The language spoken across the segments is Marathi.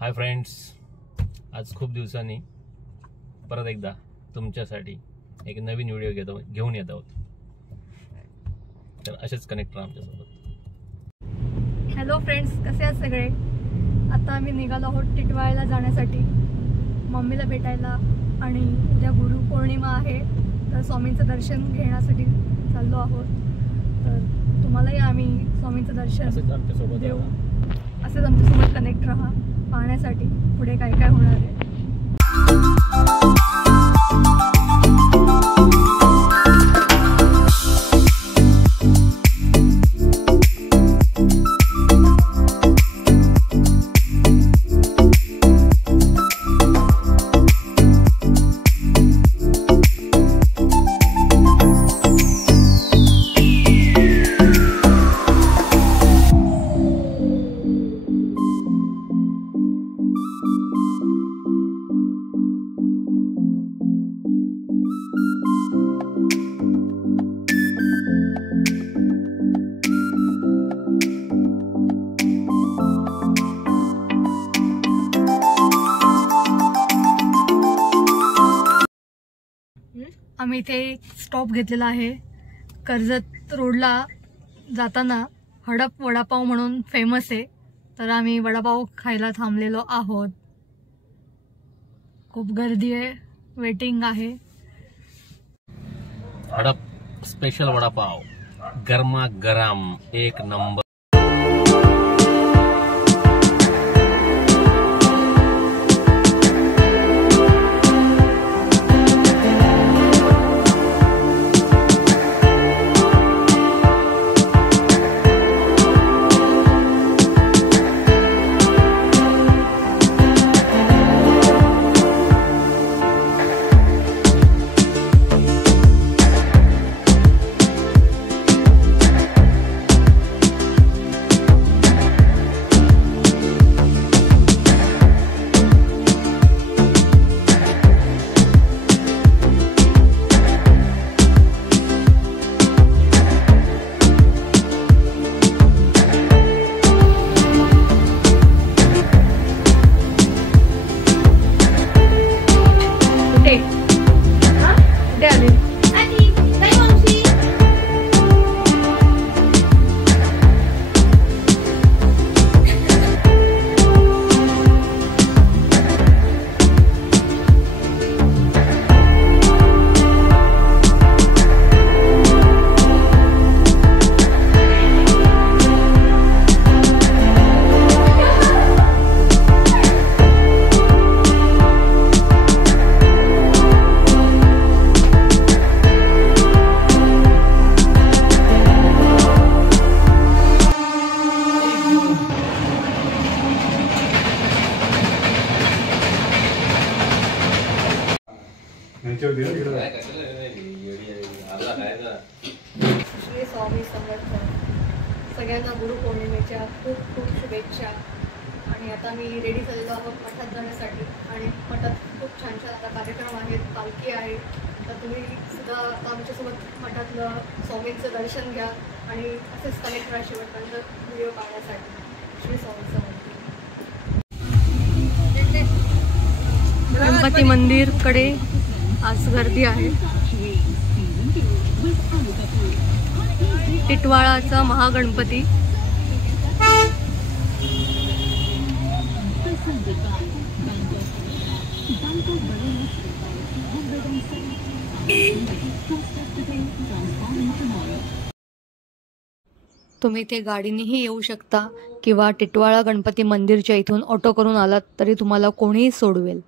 हाय फ्रेंड्स, आज खूप दिवसांनी परत एकदा तुमच्यासाठी एक नवीन व्हिडिओ घेऊन येत आहोत. तर असेच कनेक्ट राहा आमच्यासोबत. हॅलो फ्रेंड्स, कसे आहात सगळे? आता आम्ही निघालो आहोत टिटवाळ्याला जाण्यासाठी, मम्मीला भेटायला. आणि उद्या गुरुपौर्णिमा आहे, तर स्वामींचं दर्शन घेण्यासाठी चाललो आहोत. तर तुम्हालाही आम्ही स्वामींचं दर्शन देऊ. असेच आमच्यासोबत कनेक्ट राहा पाहण्यासाठी पुढे काय काय होणार आहे. आम्ही इथे स्टॉप घेतलेला आहे. कर्जत रोडला जाताना हडप वडापाव म्हणून फेमस आहे, तर आम्ही वडापाव खायला थांबलेलो आहोत. खूप गर्दी आहे, वेटिंग आहे. हडप स्पेशल वडापाव, गरमा गरम, एक नंबर. श्री स्वामी समर्थ. सगळ्यांना गुरुपौर्णिमेच्या खूप खूप शुभेच्छा. आणि आता मी रेडी झालेलो आहोत मठात जाण्यासाठी. आणि मठात खूप छान छान आता कार्यक्रम आहेत, पालखी आहे. तर तुम्ही सुद्धा आता आमच्यासोबत मठातलं स्वामींचं दर्शन घ्या आणि असेच कनेक्ट राहा शेवटपर्यंत व्हिडिओ पाहण्यासाठी. श्री स्वामी समर्थ. गणपती मंदिरकडे आज गर्दी आहे. टिटवाळाचा महागणपती. तुम्ही इथे गाडीनेही येऊ शकता किंवा टिटवाळा गणपती मंदिरच्या इथून ऑटो करून आलात तरी तुम्हाला कोणीही सोडवेल.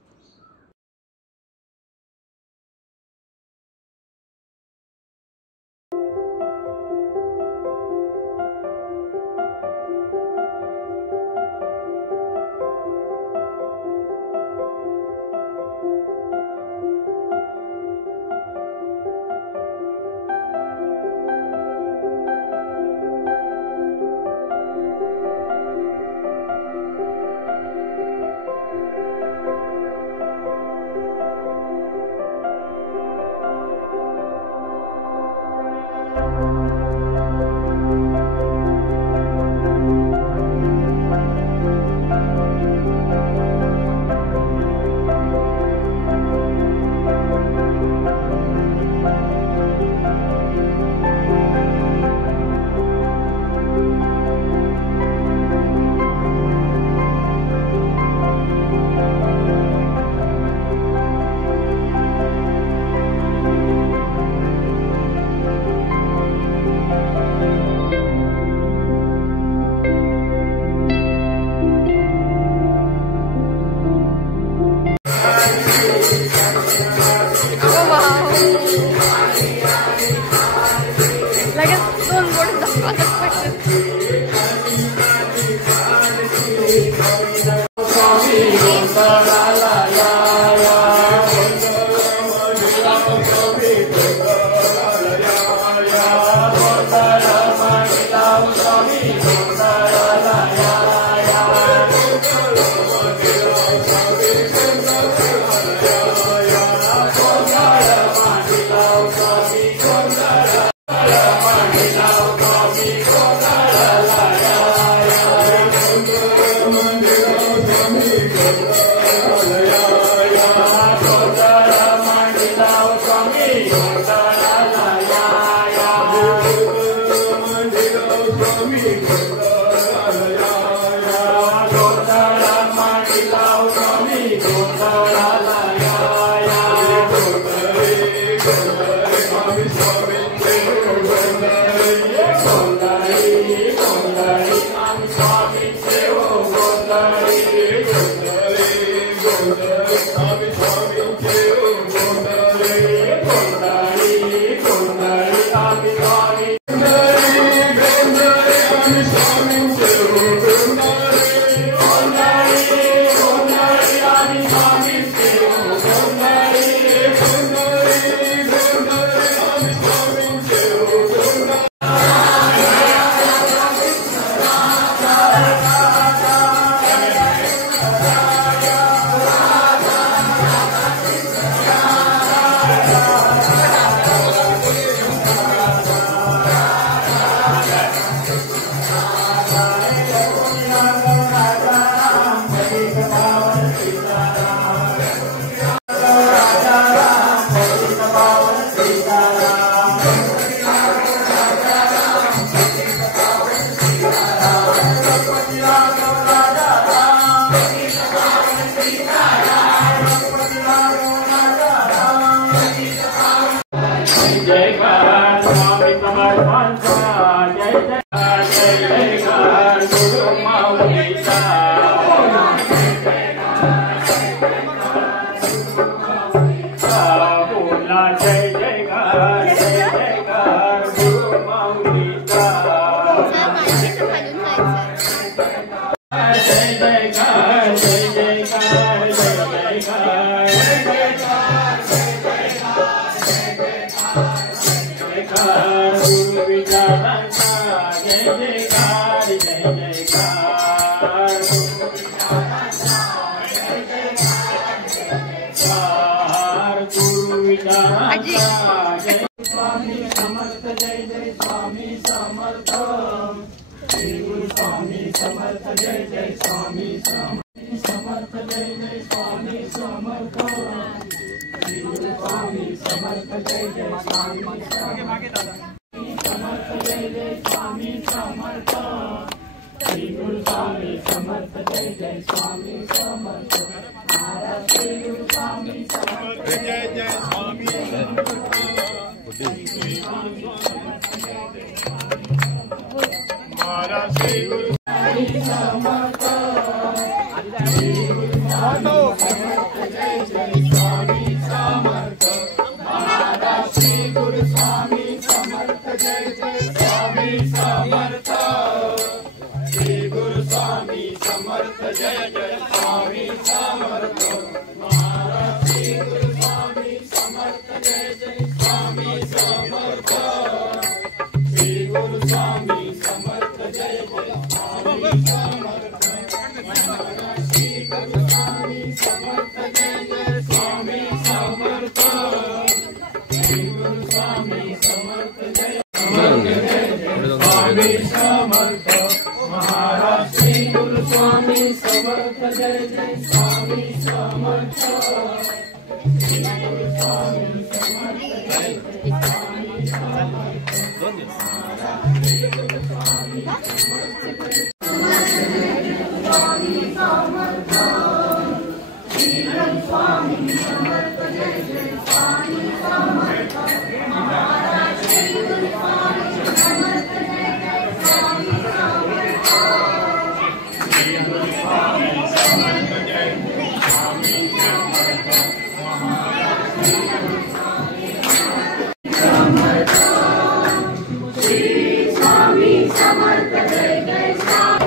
स्वामी समर्थ जय जय स्वामी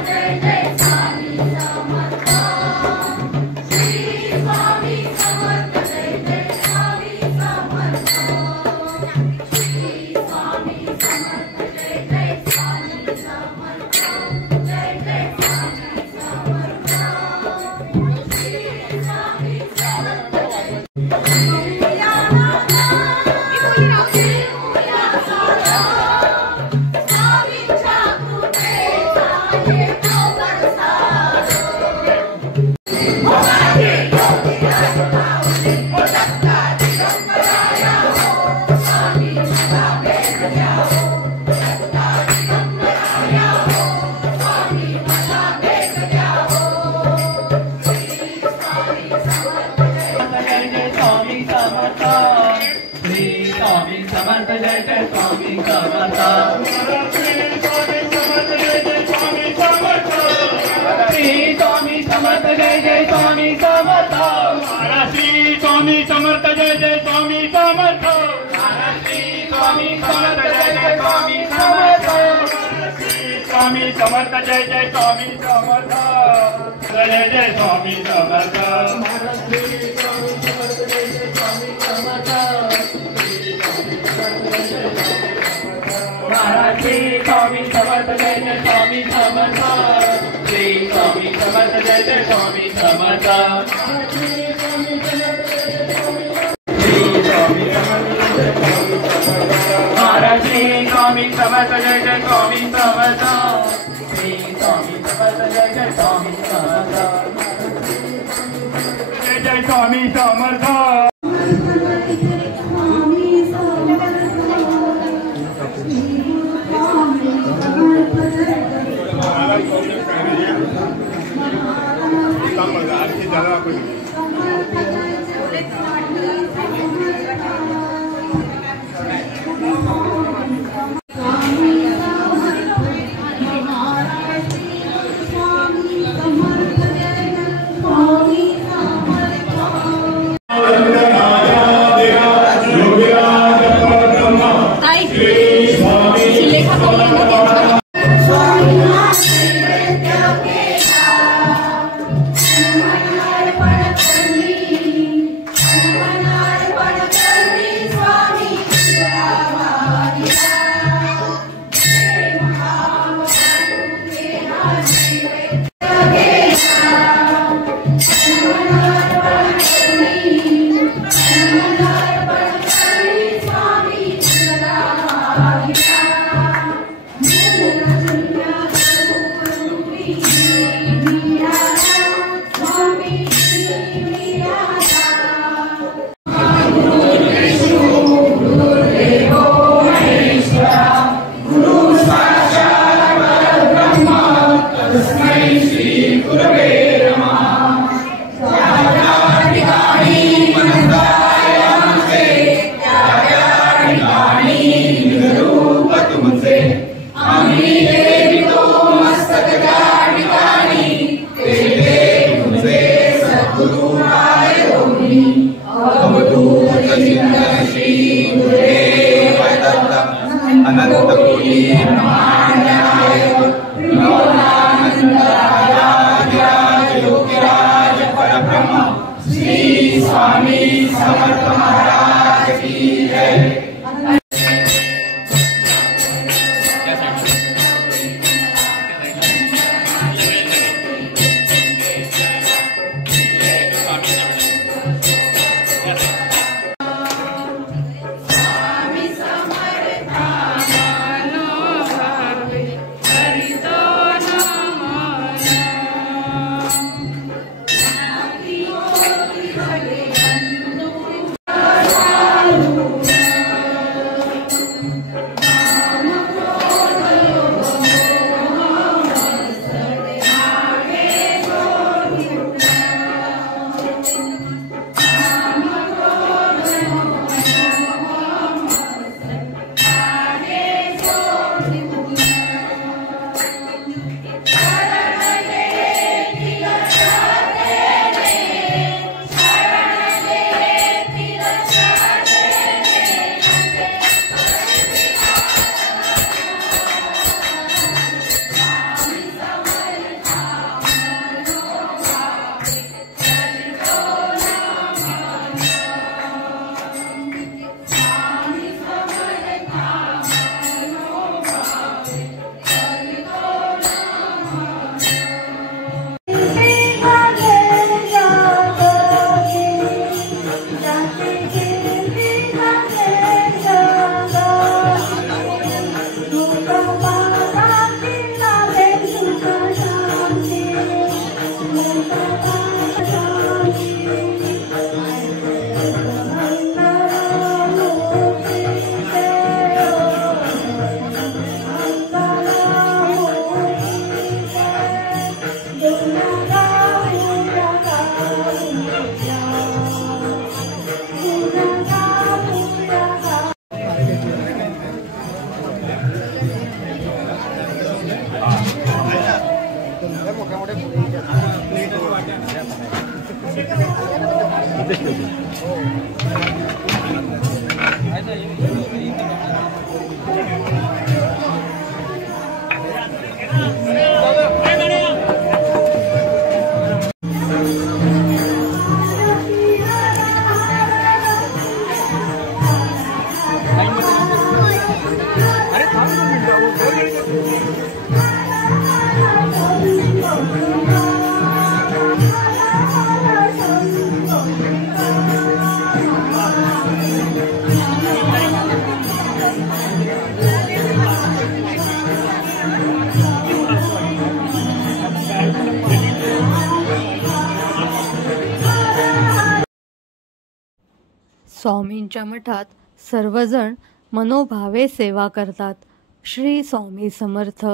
जय जय स्वामी समर्थ श्री स्वामी समर्थ जय जय स्वामी समर्थ श्री स्वामी समर्थ जय जय स्वामी समर्थ श्री स्वामी समर्थ जय जय स्वामी समर्थ स्वामी समर्थ जय जय स्वामी समर्थ जय जय स्वामी समर्थ श्री स्वामी समर्थ जय जय स्वामी समर्थ श्री स्वामी समर्थ जय जय स्वामी समर्थ महाराज श्री स्वामी समर्थ जय जय स्वामी समर्थ श्री स्वामी समर्थ जय जय स्वामी समर्थ जय जय स्वामी समर्थ स्वामींच्या मठात सर्वजण मनोभावे सेवा करतात. श्री स्वामी समर्थ.